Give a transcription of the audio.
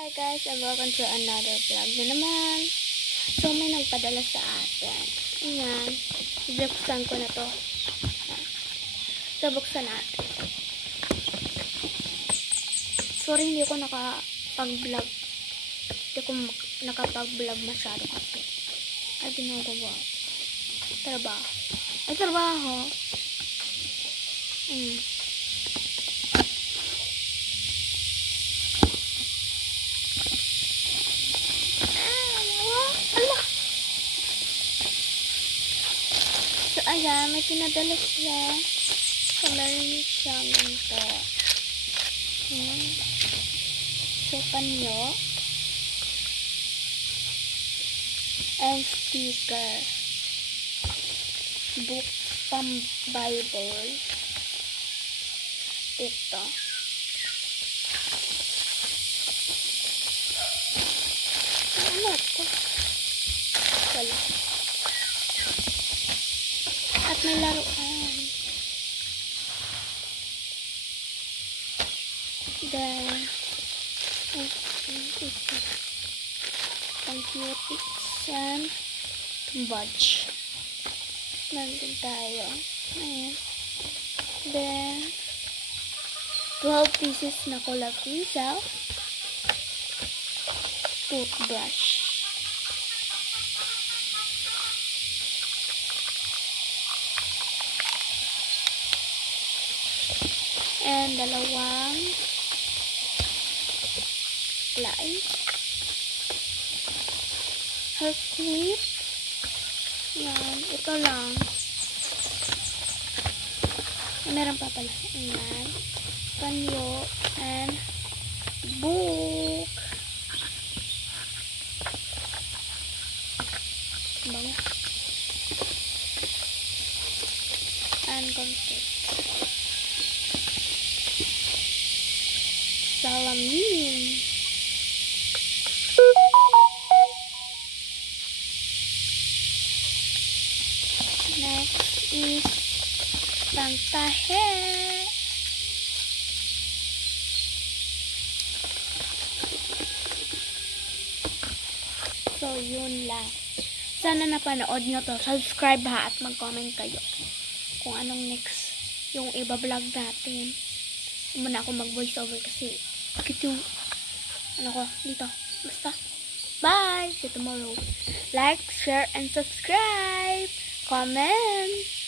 Hi guys, and welcome to another vlog na naman. So may nagpadala sa atin. Ayan. Buksan ko na to. So buksan natin. Sorry, hindi ko nakapag-vlog. Hindi ko nakapag-vlog masyado kasi. Ay, ginagawa. Trabaho. Ay, trabaho. So, ayan, may pinadala siya. So, meron siyang ganito. Ayan. So, panyo. And sticker. Book from Bible. Ito. Ano ito? Wala. At may laruan. Then, ito. Computer and badge. Nandun tayo. Ayan. Then, 12 pieces na kulay pisaw. Toothbrush. And dalawang fly. Her clip. Yan. Ito lang. Meron pa pala. Ayan. Panyo and book. Bango. And complete. Salamin. Next is Tantahe. So, yun lang. Sana napanood nyo to. Subscribe ha at mag-comment kayo kung anong next yung iba-vlog natin. Muna ako mag-voice over kasi yung ano ko dito. Basta. Bye! See you tomorrow. Like, share, and subscribe. Comment.